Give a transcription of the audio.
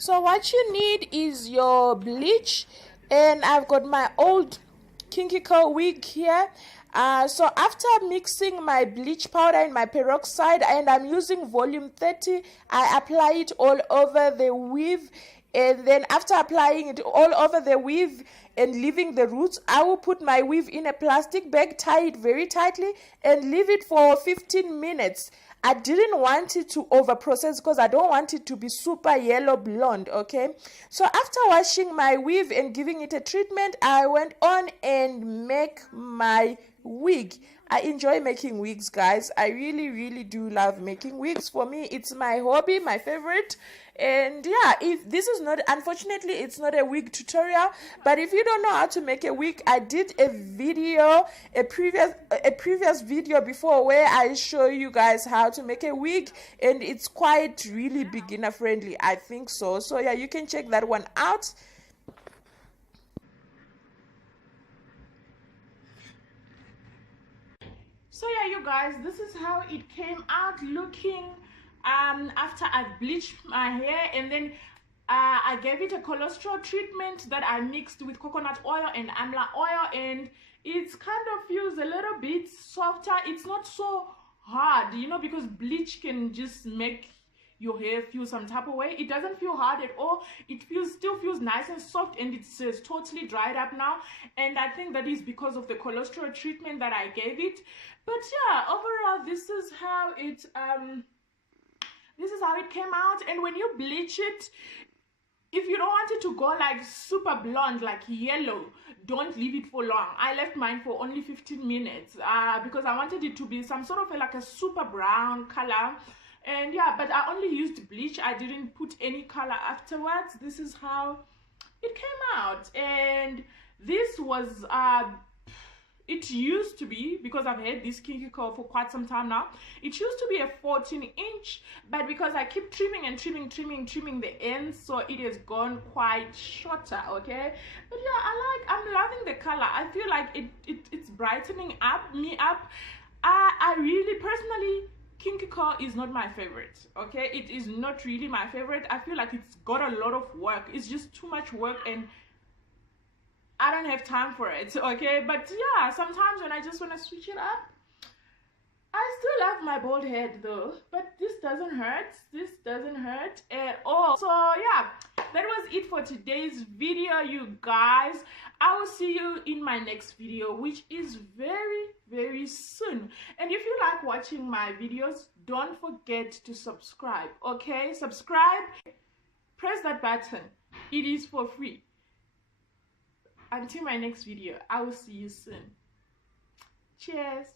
So what you need is your bleach, and I've got my old kinky wig here. So after mixing my bleach powder and my peroxide, and I'm using volume 30, I apply it all over the weave. And then after applying it all over the weave and leaving the roots, I will put my weave in a plastic bag, tie it very tightly, and leave it for 15 minutes. I didn't want it to over process because I don't want it to be super yellow blonde. Okay, so after washing my weave and giving it a treatment, I went on and make my wig. I enjoy making wigs, guys. I really do love making wigs. For me, it's my hobby, my favorite. And yeah, if this is not, unfortunately it's not a wig tutorial, but if you don't know how to make a wig, I did a video, a previous video before, where I show you guys how to make a wig, and it's quite really beginner friendly, I think so. So yeah, you can check that one out. So yeah, you guys, this is how it came out looking after I've bleached my hair, and then I gave it a cholesterol treatment that I mixed with coconut oil and amla oil, and it's kind of feels a little bit softer. It's not so hard, you know, because bleach can just make your hair feel some type of way. It doesn't feel hard at all. It still feels nice and soft, and it's totally dried up now, and I think that is because of the cholesterol treatment that I gave it. But yeah, overall, this is how it came out. And when you bleach it, if you don't want it to go like super blonde, like yellow, don't leave it for long. I left mine for only 15 minutes because I wanted it to be some sort of like a super brown color. And yeah, but I only used bleach. I didn't put any color afterwards. This is how it came out. And this was it used to be, because I've had this kinky curl for quite some time now, it used to be a 14-inch, but because I keep trimming and trimming the ends, so it has gone quite shorter. Okay, but yeah, I'm loving the color. I feel like it's brightening me up. I really personally, kinky curl is not my favorite. Okay, it is not really my favorite. I feel like it's got a lot of work. It's just too much work, and I don't have time for it. Okay, but yeah, sometimes when I just want to switch it up, I still love my bald head though, but this doesn't hurt. This doesn't hurt at all. So yeah, that was it for today's video, you guys. I will see you in my next video, which is very soon. And if you like watching my videos, don't forget to subscribe. Okay, subscribe, press that button. It is for free. Until my next video, I will see you soon. Cheers.